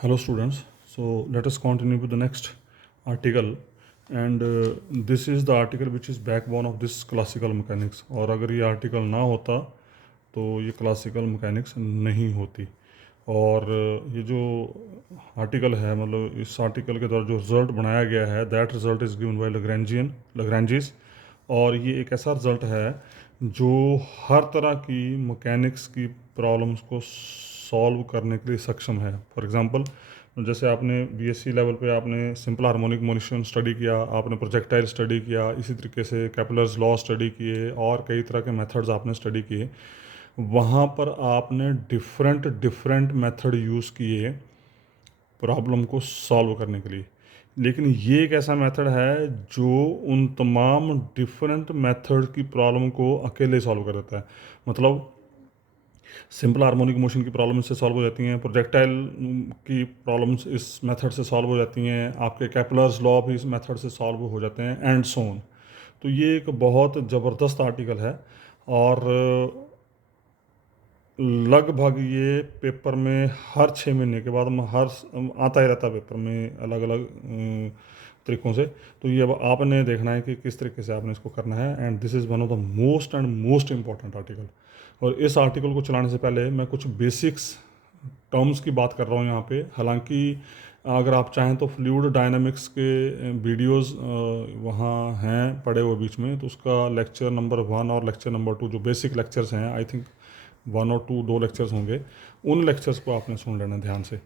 Hello students, so let us continue with the next article and this is the article which is backbone of this classical mechanics। और अगर ये article ना होता तो ये classical mechanics नहीं होती। और ये जो आर्टिकल है मतलब इस आर्टिकल के द्वारा जो रिज़ल्ट बनाया गया है that result is given by Lagrangians. और ये एक ऐसा रिज़ल्ट है जो हर तरह की मैकेनिक्स की प्रॉब्लम्स को सॉल्व करने के लिए सक्षम है। फॉर एग्जांपल जैसे आपने बीएससी लेवल पे आपने सिंपल हार्मोनिक मोशन स्टडी किया, आपने प्रोजेक्टाइल स्टडी किया, इसी तरीके से कैपलर्स लॉ स्टडी किए और कई तरह के मेथड्स आपने स्टडी किए। वहाँ पर आपने डिफरेंट डिफरेंट मेथड यूज़ किए प्रॉब्लम को सॉल्व करने के लिए। लेकिन ये एक ऐसा मेथड है जो उन तमाम डिफरेंट मेथड की प्रॉब्लम को अकेले सॉल्व कर देता है। मतलब सिंपल हार्मोनिक मोशन की प्रॉब्लम से सॉल्व हो जाती हैं, प्रोजेक्टाइल की प्रॉब्लम्स इस मेथड से सॉल्व हो जाती हैं, आपके कैपलर्स लॉ भी इस मेथड से सॉल्व हो जाते हैं एंड सो ऑन। तो ये एक बहुत ज़बरदस्त आर्टिकल है और लगभग ये पेपर में हर 6 महीने के बाद हर आता ही रहता है पेपर में अलग अलग तरीक़ों से। तो ये अब आपने देखना है कि किस तरीके से आपने इसको करना है and this is one of the most important article. और इस आर्टिकल को चलाने से पहले मैं कुछ बेसिक्स टर्म्स की बात कर रहा हूँ यहाँ पे। हालांकि अगर आप चाहें तो फ्लूइड डायनामिक्स के वीडियोस वहाँ हैं पड़े हुए बीच में, तो उसका लेक्चर नंबर 1 और लेक्चर नंबर 2 जो बेसिक लेक्चर्स हैं, आई थिंक 1 और 2 लेक्चर्स होंगे, उन लेक्चर्स को आपने सुन लेना ध्यान से।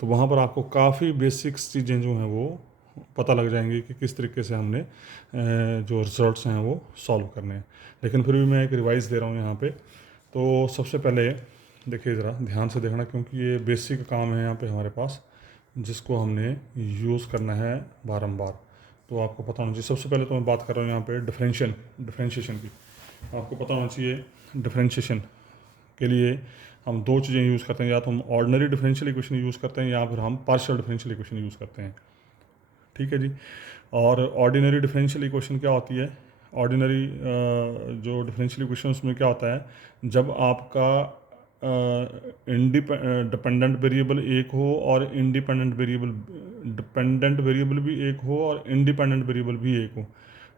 तो वहाँ पर आपको काफ़ी बेसिक्स चीज़ें जो हैं वो पता लग जाएंगी कि किस तरीके से हमने जो रिजल्ट्स हैं वो सॉल्व करने हैं। लेकिन फिर भी मैं एक रिवाइज दे रहा हूँ यहाँ पे। तो सबसे पहले देखिए, ज़रा ध्यान से देखना क्योंकि ये बेसिक काम है यहाँ पे हमारे पास जिसको हमने यूज़ करना है बारंबार। तो आपको पता होना चाहिए। सबसे पहले तो मैं बात कर रहा हूँ यहाँ पे डिफरेंशिएशन की। आपको पता होना चाहिए डिफरेंशिएशन के लिए हम 2 चीज़ें यूज़ करते हैं, या तो हम ऑर्डिनरी डिफरेंशियल इक्वेशन यूज़ करते हैं या फिर हम पार्शियल डिफरेंशियल इक्वेशन यूज़ करते हैं। ठीक है जी। और ऑर्डिनरी डिफरेंशियल इक्वेशन क्या होती है? ऑर्डिनरी जो डिफरेंशियल इक्वेशन उसमें क्या होता है, जब आपका डिपेंडेंट वेरिएबल एक हो और डिपेंडेंट वेरिएबल भी एक हो और इंडिपेंडेंट वेरिएबल भी एक हो।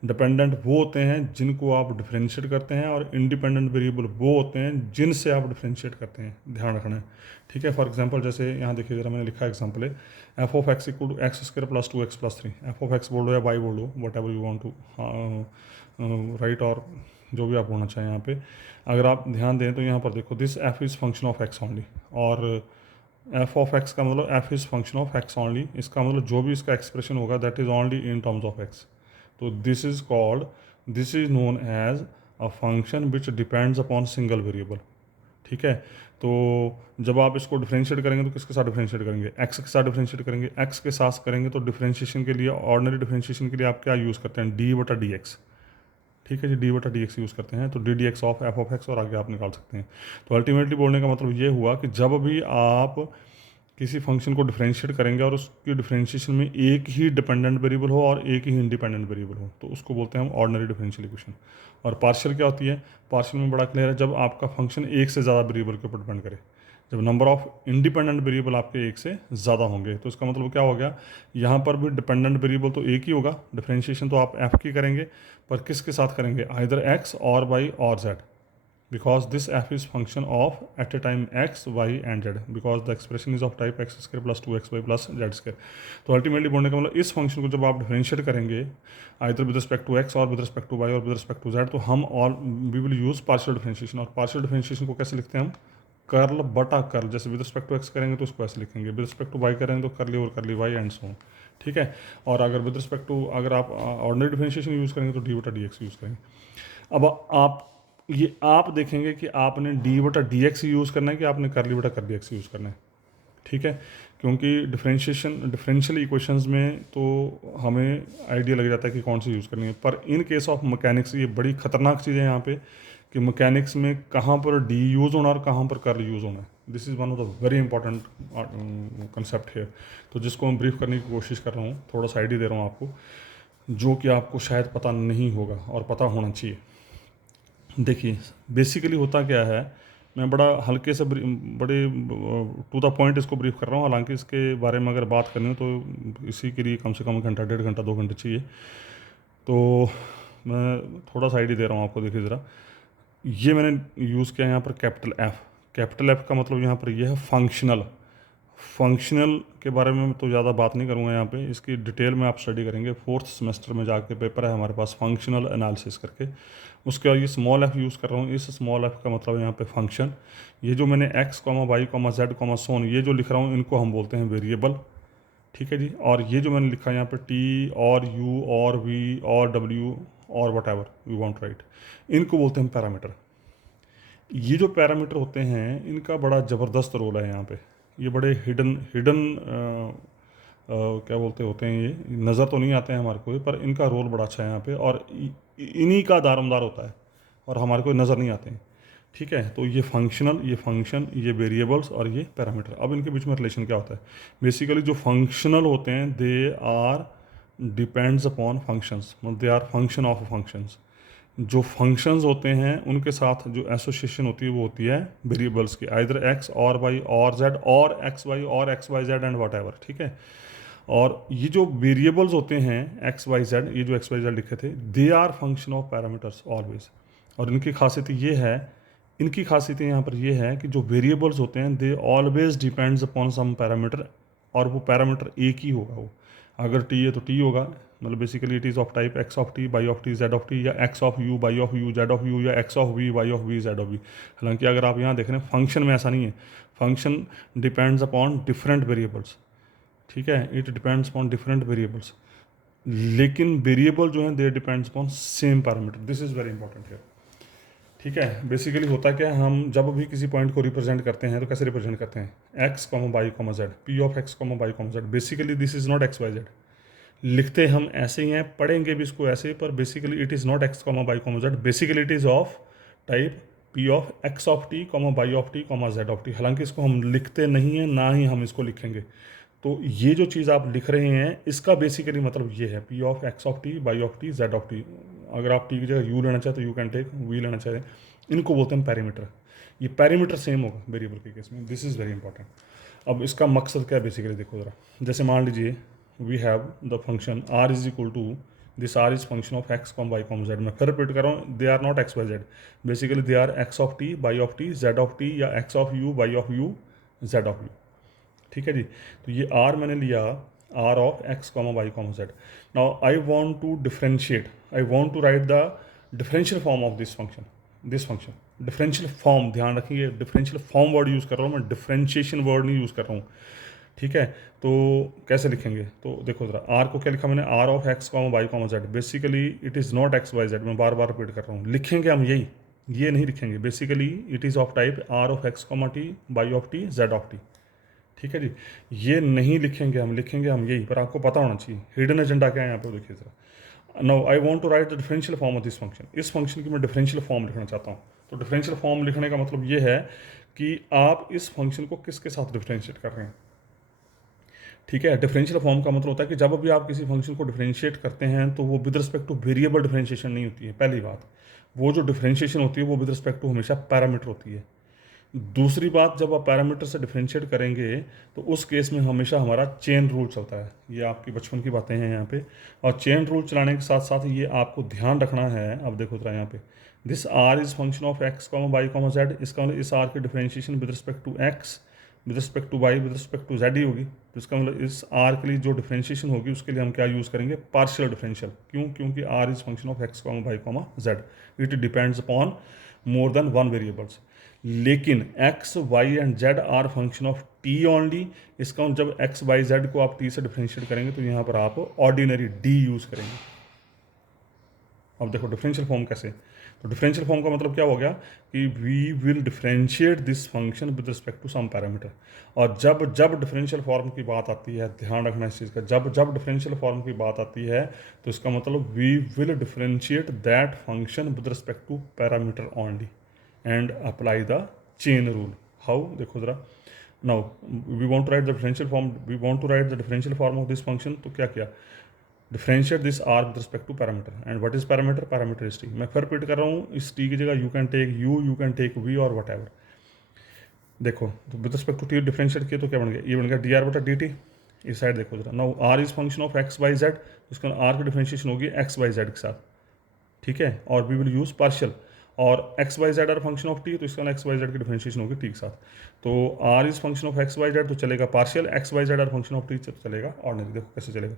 डिपेंडेंट वो होते हैं जिनको आप डिफरेंशिएट करते हैं और इंडिपेंडेंट वेरिएबल वो होते हैं जिनसे आप डिफरेंशिएट करते हैं। ध्यान रखना है, ठीक है। फॉर एग्जांपल जैसे यहाँ देखिए ज़रा, मैंने लिखा एग्जांपल है F of X equal to X square plus 2x plus 3। F of X बोल दो या वाई बोल दो, whatever you want to write, और जो भी आप बोलना चाहें यहाँ पे। अगर आप ध्यान दें तो यहाँ पर देखो this F is function of X only, और एफ ऑफ एक्स का मतलब F is function of X only. इसका मतलब जो भी इसका एक्सप्रेशन होगा that is only in terms of X. तो this is known as a function which depends upon single variable. ठीक है। तो जब आप इसको डिफरेंशिएट करेंगे तो किसके साथ डिफरेंशिएट करेंगे? एक्स के साथ डिफरेंशिएट करेंगे। एक्स के साथ करेंगे तो डिफरेंशिएशन के लिए, ऑर्डिनरी डिफरेंशिएशन के लिए आप क्या यूज़ करते हैं? डी बटा डी एक्स। ठीक है जी, डी बटा डी एक्स यूज़ करते हैं। तो D D x of F of x और आगे आप निकाल सकते हैं। तो अल्टीमेटली बोलने का मतलब ये हुआ कि जब भी आप किसी फंक्शन को डिफरेंशिएट करेंगे और उसकी डिफरेंशिएशन में एक ही डिपेंडेंट वेरिएबल हो और एक ही इंडिपेंडेंट वेरिएबल हो, तो उसको बोलते हैं हम ऑर्डिनरी डिफरेंशियल इक्वेशन। और पार्शियल क्या होती है? पार्शियल में बड़ा क्लियर है, जब आपका फंक्शन एक से ज़्यादा वेरिएबल के ऊपर डिपेंड करे, जब नंबर ऑफ इंडिपेंडेंट वेरिएबल आपके एक से ज़्यादा होंगे। तो इसका मतलब क्या हो गया, यहाँ पर भी डिपेंडेंट वेरिएबल तो एक ही होगा, डिफरेंशिएशन तो आप एफ की करेंगे, पर किसके साथ करेंगे? आइदर एक्स और वाई और Z, because this f is function of at a time x, y and z, because the expression is of type x square plus 2xy plus z square। तो ultimately बोलने का मतलब इस function को जब आप डिफरेंशिएट करेंगे either with respect to x और विद रिस्पेक्ट टू y और विद रिस्पेक्ट टू z, तो हम all we will use partial differentiation. और पार्शियल डिफरेंशिएशन को कैसे लिखते हैं हम? कर्ल बटा कर्ल। जैसे विद रिस्पेक्ट टू x करेंगे तो उसको ऐसे लिखेंगे, विद रिस्पेक्ट टू y करेंगे तो करली और करली y एंड सो ऑन। ठीक है। और अगर विद रिस्पेक्ट टू, अगर आप ऑर्डिनरी डिफरेंशिएशन यूज़ करेंगे तो डी बटा डी एक्स यूज़ करेंगे। अब आप देखेंगे कि आपने डी बटा डी एक्स यूज़ करना है कि आपने करली बटा कर डी एक्स यूज़ करना है। ठीक है। क्योंकि डिफरेंशियल इक्वेशंस में तो हमें आइडिया लग जाता है कि कौन सी यूज़ करनी है, पर इन केस ऑफ मैकेनिक्स ये बड़ी ख़तरनाक चीज़ है यहाँ पे कि मैकेनिक्स में कहाँ पर डी यूज़ होना और कहाँ पर कर्ल यूज़ होना है। This is one of the very important concept है। तो जिसको मैं ब्रीफ करने की कोशिश कर रहा हूँ, थोड़ा सा आइडिया दे रहा हूँ आपको, जो कि आपको शायद पता नहीं होगा और पता होना चाहिए। देखिए बेसिकली होता क्या है मैं बड़ा हल्के से बड़े टू द पॉइंट इसको ब्रीफ कर रहा हूँ। हालांकि इसके बारे में अगर बात करनी हो तो इसी के लिए कम से कम घंटा, 1.5 घंटा, 2 घंटे चाहिए। तो मैं थोड़ा सा आइडिया दे रहा हूँ आपको। देखिए ज़रा, ये मैंने यूज़ किया यहाँ पर कैपिटल एफ। कैपिटल एफ का मतलब यहाँ पर ये है फंक्शनल। फंक्शनल के बारे में तो ज़्यादा बात नहीं करूँगा यहाँ पे, इसकी डिटेल में आप स्टडी करेंगे। 4th सेमेस्टर में जाके पेपर है हमारे पास फंक्शनल एनालिसिस करके। उसके बाद ये स्मॉल एफ यूज़ कर रहा हूँ। इस स्मॉल एफ का मतलब यहाँ पे फंक्शन। ये जो मैंने एक्स, वाई, जेड, सोन ये जो लिख रहा हूँ, इनको हम बोलते हैं वेरिएबल। ठीक है जी। और ये जो मैंने लिखा है यहाँ पे टी और यू और वी और डब्ल्यू और whatever we want write, इनको बोलते हैं पैरामीटर। ये जो पैरामीटर होते हैं इनका बड़ा ज़बरदस्त रोल है यहाँ पे। ये बड़े हिडन हिडन क्या बोलते होते हैं, ये नज़र तो नहीं आते हैं हमारे को, पर इनका रोल बड़ा अच्छा है यहाँ पे। और इन्हीं का दारोमदार होता है और हमारे को नज़र नहीं आते हैं। ठीक है। तो ये फंक्शनल, ये फंक्शन, ये वेरिएबल्स और ये पैरामीटर। अब इनके बीच में रिलेशन क्या होता है? बेसिकली जो फंक्शनल होते हैं they are depends upon functions, मतलब they are function of functions. जो फंक्शंस होते हैं उनके साथ जो एसोसिएशन होती है वो होती है वेरिएबल्स की, आइदर एक्स और वाई और जेड और एक्स वाई और X Y Z and whatever. ठीक है। और ये जो वेरिएबल्स होते हैं एक्स वाई जेड, ये जो एक्स वाई जेड लिखे थे, they are function of parameters always. और इनकी खासियत ये है, इनकी खासियतें यहाँ पर ये है कि जो वेरिएबल्स होते हैं they always depends upon some parameter, और वो पैरामीटर एक ही होगा। वो अगर टी है तो टी होगा, मतलब basically it is of type X of T, Y of T, Z of T, या X of U, Y of U, Z of U, या X of V, Y of V, Z of V. हालांकि अगर आप यहाँ देख रहे हैं function में ऐसा नहीं है। Function depends upon different variables. ठीक है। It depends upon different variables, लेकिन वेरिएबल जो है they depends upon same parameter. This is very important है। ठीक है। बेसिकली होता क्या है, हम जब भी किसी पॉइंट को रिप्रेजेंट करते हैं तो कैसे रिप्रेजेंट करते हैं? X Y Z, P of X Y Z. Basically this is not X Y Z. लिखते हम ऐसे ही हैं, पढ़ेंगे भी इसको ऐसे, पर basically it is not X Y Z. Basically it is of type P of X of T Y of T Z of T. हालांकि इसको हम लिखते नहीं हैं, ना ही हम इसको लिखेंगे। तो ये जो चीज़ आप लिख रहे हैं इसका बेसिकली मतलब ये है P of X of T, Y of T, Z of T. अगर आप टी की जगह यू लेना चाहे तो यू कैन टेक, वी लेना चाहे, इनको बोलते हैं पैरामीटर। ये पैरामीटर सेम होगा वेरिएबल के केस में। This is very important. अब इसका मकसद क्या है बेसिकली देखो ज़रा। जैसे मान लीजिए we have the function R is equal to this, R is function of X Y Z. मैं फिर रिपीट कर रहा हूँ, they are not X Y Z, basically they are X of T, Y of T, Z of T, या X of U, Y of U, Z of U. ठीक है जी। तो ये आर मैंने लिया, R of X Y Z. Now I want to differentiate, I want to write the differential form of this function, this function. Differential form, ध्यान रखिए, differential form word use कर रहा हूँ मैं, डिफरेंशिएशन वर्ड नहीं use कर रहा हूँ। ठीक है। तो कैसे लिखेंगे? तो देखो ज़रा, आर को क्या लिखा मैंने, R of X Y Z. Basically it is not X Y Z, मैं बार बार रिपीट कर रहा हूँ। लिखेंगे हम यही, ये नहीं लिखेंगे। Basically it is of type R of X T, Y of T, Z of T. ठीक है जी। ये नहीं लिखेंगे हम, लिखेंगे हम यही, पर आपको पता होना चाहिए हिडन एजेंडा क्या है यहाँ पे। देखिए ज़रा, now I want to write the differential form of this function. इस फंक्शन की मैं डिफरेंशियल फॉर्म लिखना चाहता हूँ। तो डिफरेंशियल फॉर्म लिखने का मतलब ये है कि आप इस फंक्शन को किसके साथ डिफरेंशिएट कर रहे हैं। ठीक है। डिफरेंशियल फॉर्म का मतलब होता है कि जब भी आप किसी फंक्शन को डिफरेंशिएट करते हैं तो वो with respect two variable differentiation नहीं होती है। पहली बात, वो जो डिफरेंशिएशन होती है वो विद रिस्पेक्ट टू हमेशा पैरामीटर होती है। दूसरी बात, जब आप पैरामीटर से डिफरेंशिएट करेंगे तो उस केस में हमेशा हमारा चेन रूल चलता है। ये आपकी बचपन की बातें हैं यहाँ पे। और चेन रूल चलाने के साथ साथ ये आपको ध्यान रखना है। अब देखो जरा यहाँ पे, this R is function of X Y Z. इसका मतलब इस आर की differentiation with respect to X, with respect to Y, with respect to Z ही होगी। तो इसका मतलब इस आर के लिए जो डिफरेंशिएशन होगी उसके लिए हम क्या यूज़ करेंगे? Partial differential. क्यों? क्योंकि R is function of X Y Z, it depends upon more than one variables. लेकिन X Y and Z are function of T only. इसका जब एक्स वाई जेड को आप टी से डिफरेंशिएट करेंगे तो यहाँ पर आप ऑर्डिनरी डी यूज़ करेंगे। अब देखो डिफरेंशियल फॉर्म कैसे। तो डिफरेंशियल फॉर्म का मतलब क्या हो गया कि we will differentiate this function with respect to some parameter. और जब जब डिफरेंशियल फॉर्म की बात आती है, ध्यान रखना इस चीज़ का, जब जब डिफरेंशियल फॉर्म की बात आती है तो इसका मतलब we will differentiate that function with respect to parameter only and apply the chain rule. How? देखो जरा, now we want to write the differential form, we want to write the differential form of this function. तो क्या किया? Differentiate this R with respect to parameter. And what is parameter? Parameter is T. मैं फिर repeat कर रहा हूँ, इस T की जगह you can take U, you can take V और वट एवर। देखो तो with respect to T differentiate किया तो क्या बन गया, ये बन गया डी आर बटा डी टी। इस साइड देखो जरा, now R is function of X by Z, इसका आर की डिफरेंशिएशन होगी एक्स बाई जेड के साथ, ठीक है, और वी विल यूज पार्शियल, और X by Z are function of T, तो इसका एक्स बाई जेड की डिफरेंशिएशन होगी टी के साथ। तो R is function of X by Z तो चलेगा partial, X by Z are function of T तो चलेगा ऑर्डिनरी। देखो कैसे चलेगा,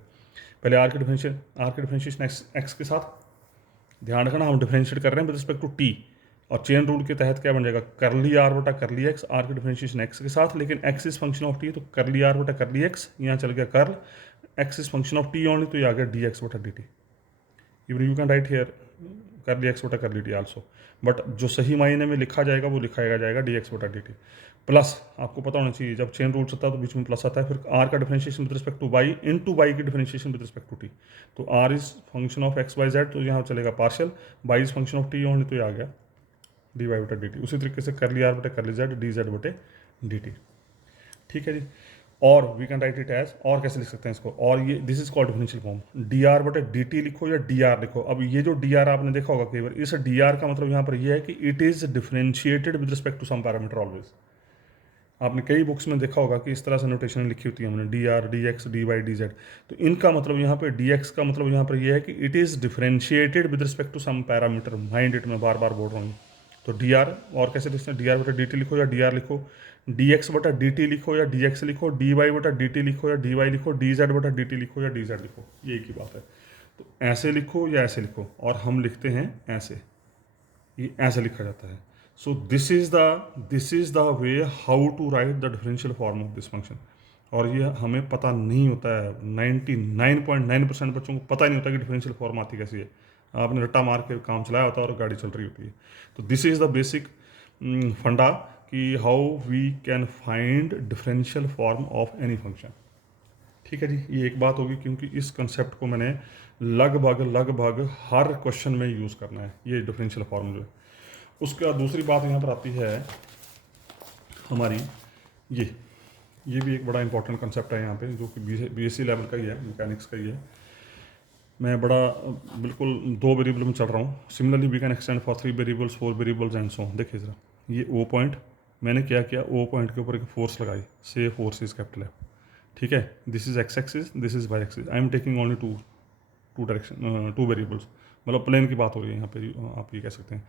पहले आर की डिफरेंशिएशन एक्स के साथ, ध्यान रखना हम डिफरेंशिएट कर रहे हैं विद रिस्पेक्ट टू टी, और चेन रूल के तहत क्या बन जाएगा, करली आर बटा करली एक्स, आर की डिफरेंशिएशन एक्स के साथ, लेकिन x is function of T, तो करली आर बटा करली एक्स, यहाँ चल गया curl x is function of T only, तो ये आ गया डी एक्स बटा D T. Even you can write here करली एक्स बटा करली टी आल्सो, बट जो सही मायने में लिखा जाएगा वो लिखा जाएगा डी एक्स बटा डी टी प्लस। आपको पता होना चाहिए जब चेन रूल चलता है तो बीच में प्लस आता है, फिर आर का differentiation with respect to Y into Y की differentiation with respect to T, तो R is function of X Y Z, तो यहाँ चलेगा partial, Y is function of T only, तो ये आ गया डी वाई बटा डी टी। उसी तरीके से करली आर बटे करली जेड डी जेड बटे डी टी, ठीक है जी। और we can write it as, और कैसे लिख सकते हैं इसको, और ये this is called differential form, D R बटे डी टी लिखो या डी आर लिखो। अब ये जो डी आर आपने देखा होगा कई बार, इस डी आर का मतलब यहाँ पर ये है कि it is differentiated with respect to some parameter always. आपने कई बुक्स में देखा होगा कि इस तरह से नोटेशन लिखी होती है हमने, D R D X D Y D Z, तो इनका मतलब यहाँ पे डी एक्स का मतलब यहाँ पर यह है कि it is differentiated with respect to some parameter, mind it, मैं बार बार बोल रहा हूँ। तो डी आर, और कैसे लिखते हैं, डी आर बटा डी टी लिखो या डी आर लिखो, डी एक्स बटा डी टी लिखो या डी एक्स लिखो, डी वाई बटा डी टी लिखो या डी वाई लिखो, डी जेड बटा डी टी लिखो या डी जेड लिखो, ये एक ही बात है। तो ऐसे लिखो या ऐसे लिखो, और हम लिखते हैं ऐसे, ये ऐसे लिखा जाता है। So this is the way how to write the differential form of this function, और ये हमें पता नहीं होता है, 99.9% बच्चों को पता ही नहीं होता कि डिफरेंशियल फॉर्म आती कैसी है। आपने रट्टा मार के काम चलाया होता है और गाड़ी चल रही होती है। तो this is the basic funda कि how we can find differential form of any function, ठीक है जी। ये एक बात होगी, क्योंकि इस कंसेप्ट को मैंने लगभग हर क्वेश्चन में यूज़ करना है, ये डिफरेंशियल फॉर्म जो है। उसके बाद दूसरी बात यहाँ पर आती है हमारी, ये भी एक बड़ा इंपॉर्टेंट कंसेप्ट है यहाँ पे, जो कि बीएससी लेवल का ही है, मैकेनिक्स का ही है। मैं बड़ा बिल्कुल 2 वेरिएबल में चल रहा हूँ। Similarly we can extend for 3 variables 4 variables and so on. देखिए ज़रा, ये ओ पॉइंट, मैंने क्या किया, ओ पॉइंट के ऊपर एक फोर्स लगाई, से फोर्स इज कैपिटल है, ठीक है। This is X axis, this is Y axis, I am taking only two direction, 2 variables, मतलब प्लेन की बात हो रही है यहाँ पे, आप ये कह सकते हैं,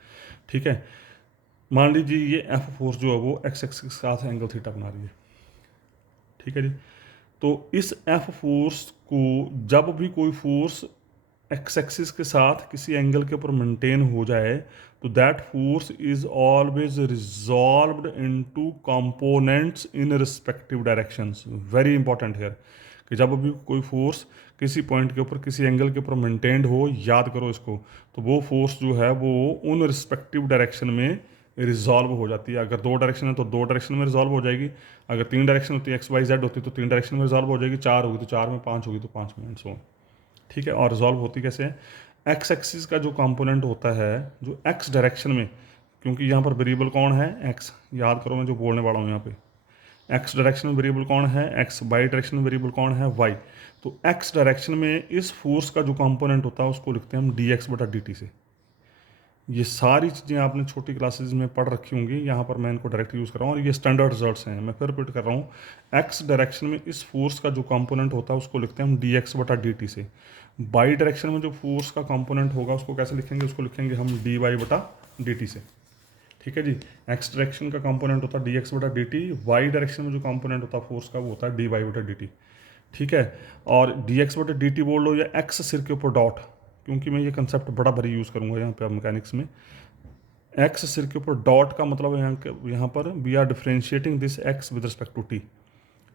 ठीक है। मान लीजिए ये एफ फोर्स जो है वो एक्स एक्सिस के साथ एंगल थीटा बना रही है, ठीक है जी। तो इस एफ फोर्स को जब भी कोई फोर्स एक्स एक्सिस के साथ किसी एंगल के ऊपर मेंटेन हो जाए, तो that force is always resolved into components in respective directions. Very important है कि जब भी कोई फोर्स किसी पॉइंट के ऊपर किसी एंगल के ऊपर मेंटेन्ड हो, याद करो इसको, तो वो फोर्स जो है वो उन रिस्पेक्टिव डायरेक्शन में रिजॉल्व हो जाती है। अगर 2 डायरेक्शन है तो 2 डायरेक्शन में रिजॉल्व हो जाएगी, अगर 3 डायरेक्शन होती है एक्स वाई जेड होती है तो 3 डायरेक्शन में रिजॉल्व हो जाएगी, 4 होगी तो 4 में, 5 होगी तो 5 में, एंड सो ऑन, ठीक है। और रिजॉल्व होती कैसे है, एक्स एक्सिस का जो कंपोनेंट होता है जो एक्स डायरेक्शन में, क्योंकि यहाँ पर वेरिएबल कौन है, एक्स, याद करो मैं जो बोलने वाला हूँ यहाँ पे, एक्स डायरेक्शन में वेरिएबल कौन है, एक्स, वाई डायरेक्शन में वेरिएबल कौन है, वाई। तो एक्स डायरेक्शन में इस फोर्स का जो कंपोनेंट होता है उसको लिखते हैं हम डी एक्स बटा डी टी से। ये सारी चीज़ें आपने छोटी क्लासेज में पढ़ रखी होंगी, यहाँ पर मैं इनको डायरेक्ट यूज़ कर रहा हूँ, और ये स्टैंडर्ड रिजल्ट्स हैं। मैं फिर रिपीट कर रहा हूँ, एक्स डायरेक्शन में इस फोर्स का जो कंपोनेंट होता है उसको लिखते हैं हम डी एक्स बटा डी टी से। वाई डायरेक्शन में जो फोर्स का कंपोनेंट होगा उसको कैसे लिखेंगे, उसको लिखेंगे हम डी वाई बटा डी टी से, ठीक है जी। एक्स डायरेक्शन का कंपोनेंट होता है डी एक्स बटा डी टी, वाई डायरेक्शन में जो कंपोनेंट होता है फोर्स का वो होता है डी वाई बटा डी टी, ठीक है। और डी एक्स बटा डी टी बोल लो या एक्स सिर के ऊपर डॉट, क्योंकि मैं ये कंसेप्ट बड़ा भारी यूज़ करूँगा यहाँ पे मैकेनिक्स में। एक्स सिर के ऊपर डॉट का मतलब यहाँ पर we are differentiating this X with respect to T,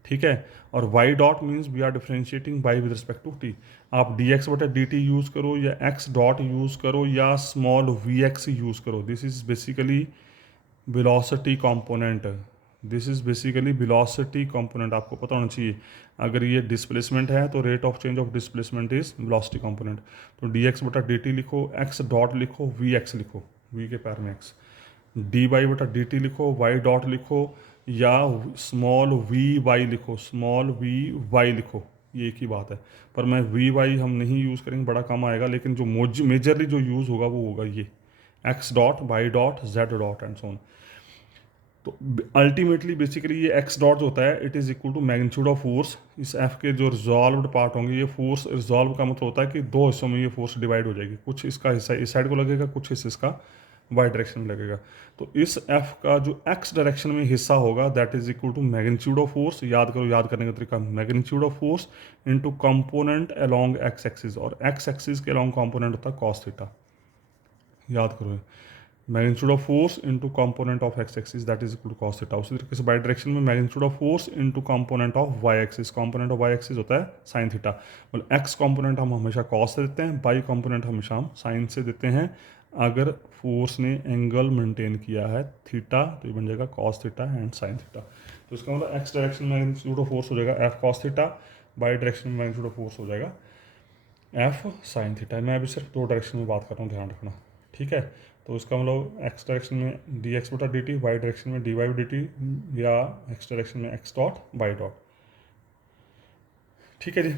ठीक है। और Y dot means we are differentiating Y with respect to T. आप डी एक्स बटा डी टी यूज़ करो या एक्स डॉट यूज़ करो या स्मॉल वी एक्स यूज़ करो, this is basically velocity component, this is basically velocity component, आपको पता होना चाहिए। अगर ये डिस्प्लेसमेंट है तो rate of change of displacement is velocity component. तो डी एक्स बटा डी टी लिखो, एक्स डॉट लिखो, वी एक्स लिखो, वी के पैर में एक्स, डी वाई बटा डी टी लिखो, वाई डॉट लिखो या स्मॉल वी वाई लिखो, स्मॉल वी वाई लिखो, ये एक ही बात है। पर मैं वी वाई हम नहीं यूज़ करेंगे, बड़ा कम आएगा, लेकिन जो मेजरली जो यूज़ होगा वो होगा ये X dot, Y dot, Z dot and so on. तो अल्टीमेटली बेसिकली ये एक्स डॉट जो होता है it is equal to magnitude of force. इस एफ के जो रिजॉल्व्ड पार्ट होंगे, ये फोर्स रिजॉल्व का मतलब होता है कि दो हिस्सों में ये फोर्स डिवाइड हो जाएगी, कुछ इसका हिस्सा इस साइड को लगेगा, कुछ हिस्सा इसका वाई डायरेक्शन में लगेगा। तो इस एफ का जो एक्स डायरेक्शन में हिस्सा होगा that is equal to magnitude of force, याद करो, याद करने का तरीका, magnitude of force into component along X axis, और एक्स एक्सिस के अलोंग कंपोनेंट होता है कॉस थीटा, याद करो, magnitude of force into component of X axis that is equal to cos theta. उसी तरीके से बाई डायरेक्शन में magnitude of force into component of Y axis, component of Y axis होता है साइन थीटा। मतलब x component हम हमेशा cos से देते हैं, बाई कंपोनेंट हमेशा हम साइन से देते हैं। अगर फोर्स ने एंगल मेंटेन किया है थीटा तो ये बन जाएगा cos theta and sine theta. तो इसका मतलब एक्स डायरेक्शन में मैग्नीट्यूड ऑफ फोर्स हो जाएगा F cos theta, by direction में मैग्नीट्यूड ऑफ फोर्स हो जाएगा एफ साइन थीटा। मैं अभी सिर्फ दो डायरेक्शन में बात कर रहा हूँ, ध्यान रखना, ठीक है। तो इसका मतलब एक्स डायरेक्शन में डी एक्स बटा डी टी, वाई डायरेक्शन में डी वाई डी टी, या एक्स डायरेक्शन में एक्स डॉट बाई डॉट, ठीक है जी।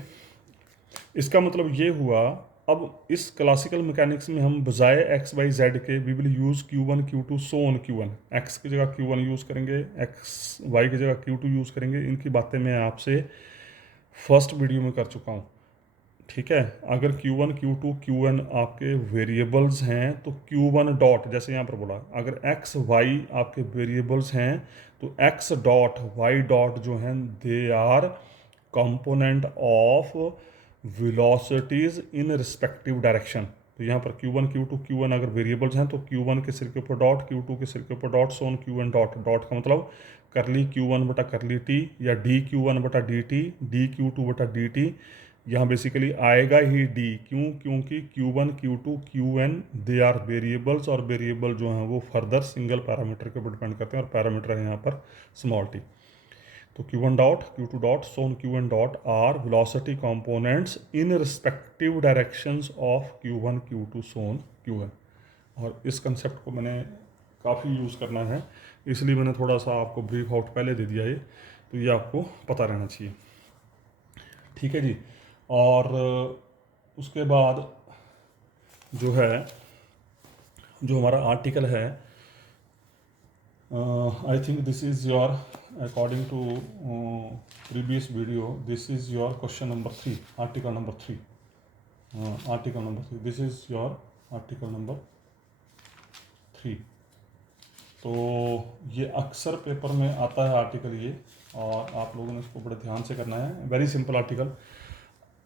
इसका मतलब ये हुआ, अब इस क्लासिकल मैकेनिक्स में हम बजाय एक्स वाई जेड के we will use Q1 Q2 so on Q1, X की जगह Q1 यूज़ करेंगे, एक्स वाई की जगह Q2 यूज़ करेंगे। इनकी बातें मैं आपसे फर्स्ट वीडियो में कर चुका हूँ, ठीक है। अगर Q1 Q2 Qn आपके वेरिएबल्स हैं तो Q1 डॉट, जैसे यहाँ पर बोला, अगर x y आपके वेरिएबल्स हैं तो x डॉट y डॉट जो हैं they R component of velocities in respective direction. तो यहाँ पर Q1 Q2 Qn अगर वेरिएबल्स हैं तो Q1 के सिर के ऊपर डॉट, Q2 के सिर के ऊपर dot, so on Qn dot. Dot का मतलब करली Q1 बटा करली टी, या डी Q1 बटा डी टी, डी Q2 बटा डी टी। यहाँ बेसिकली आएगा ही डी, क्यों? क्योंकि Q1 Q2 Qn they are variables, और वेरिएबल जो हैं वो फर्दर सिंगल पैरामीटर के ऊपर डिपेंड करते हैं, और पैरामीटर है यहाँ पर स्मॉल टी। तो Q1 dot Q2 dot so on Qn dot are velocity components in respective directions of Q1 Q2 so on Qn। और इस कंसेप्ट को मैंने काफ़ी यूज़ करना है, इसलिए मैंने थोड़ा सा आपको ब्रीफ आउट पहले दे दिया है, तो ये आपको पता रहना चाहिए, ठीक है जी। और उसके बाद जो है, जो हमारा आर्टिकल है, I think this is your, according to previous video, this is your question number 3, article number 3, article number 3, this is your article number 3। तो ये अक्सर पेपर में आता है आर्टिकल ये, और आप लोगों ने इसको बड़े ध्यान से करना है, वेरी सिंपल आर्टिकल।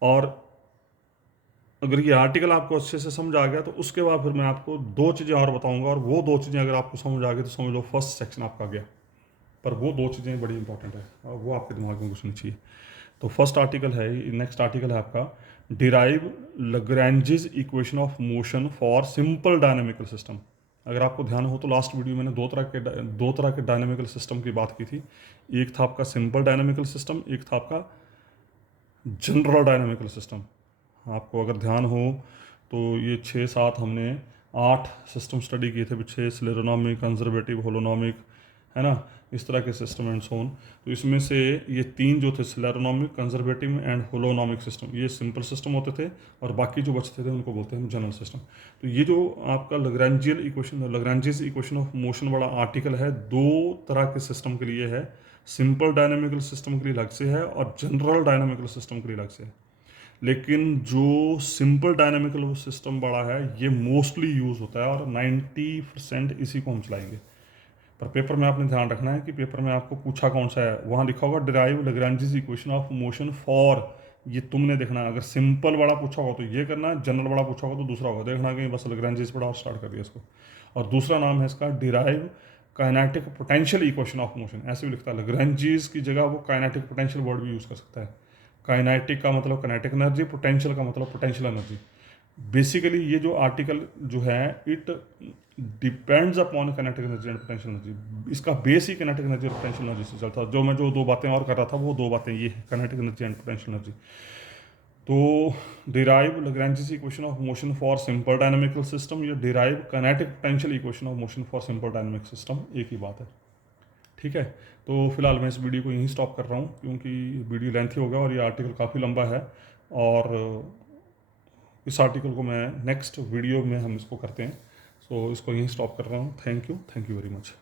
और अगर ये आर्टिकल आपको अच्छे से समझ आ गया तो उसके बाद फिर मैं आपको दो चीज़ें और बताऊंगा, और वो दो चीज़ें अगर आपको समझ आ गई तो समझ लो फर्स्ट सेक्शन आपका गया। पर वो दो चीज़ें बड़ी इंपॉर्टेंट है और वो आपके दिमाग में घुसनी चाहिए। तो फर्स्ट आर्टिकल है, नेक्स्ट आर्टिकल है आपका, derive Lagrange's equation of motion for simple dynamical system. अगर आपको ध्यान हो तो लास्ट वीडियो मैंने दो तरह के डायनेमिकल सिस्टम की बात की थी। एक था आपका सिंपल डायनेमिकल सिस्टम, एक था आपका जनरल डायनेमिकल सिस्टम। आपको अगर ध्यान हो तो ये 6-7 हमने 8 सिस्टम स्टडी किए थे पीछे, स्लेरोनॉमिक, कंजर्वेटिव, होलोनॉमिक, है ना, इस तरह के सिस्टम एंड सोन। तो इसमें से ये 3 जो थे, स्लेरोनॉमिक, कंजर्वेटिव एंड होलोनॉमिक सिस्टम, ये सिंपल सिस्टम होते थे, और बाकी जो बचते थे उनको बोलते हैं जनरल सिस्टम। तो ये जो आपका लैग्रैन्जेस इक्वेशन ऑफ मोशन वाला आर्टिकल है, 2 तरह के सिस्टम के लिए है, सिंपल डायनेमिकल सिस्टम के लिए अलग से है और जनरल डायनेमिकल सिस्टम के लिए अलग से है। लेकिन जो सिंपल डायनेमिकल सिस्टम बड़ा है ये मोस्टली यूज़ होता है, और 90% इसी को हम चलाएंगे। पर पेपर में आपने ध्यान रखना है कि पेपर में आपको पूछा कौन सा है, वहाँ लिखा होगा derive Lagrange's equation of motion for, ये तुमने देखना है। अगर सिंपल बड़ा पूछा होगा तो ये करना है, जनरल बड़ा पूछा होगा तो दूसरा होगा, देखना कि बस लैग्रैन्जेस बड़ा और स्टार्ट कर दिया इसको। और दूसरा नाम है इसका derive kinetic potential equation of motion, ऐसे भी लिखता है। लैग्रैन्जेस की जगह वो काइनेटिक पोटेंशियल वर्ड भी यूज़ कर सकता है। काइनेटिक का मतलब काइनेटिक एनर्जी, पोटेंशियल का मतलब पोटेंशियल एनर्जी। बेसिकली ये जो आर्टिकल जो है it depends upon kinetic energy and potential energy. इसका बेस ही काइनेटिक एनर्जी और पोटेंशियल एनर्जी से चलता है। जो दो बातें और कर रहा था वो दो बातें ये है, kinetic energy and potential energy. तो derive Lagrange's equation of motion for simple dynamical system, या derive kinetic potential equation of motion for simple dynamic system, एक ही बात है, ठीक है। तो फिलहाल मैं इस वीडियो को यहीं स्टॉप कर रहा हूँ क्योंकि वीडियो लेंथी हो गया और ये आर्टिकल काफ़ी लंबा है, और इस आर्टिकल को मैं नेक्स्ट वीडियो में हम इसको करते हैं। सो इसको यहीं स्टॉप कर रहा हूँ। Thank you very much.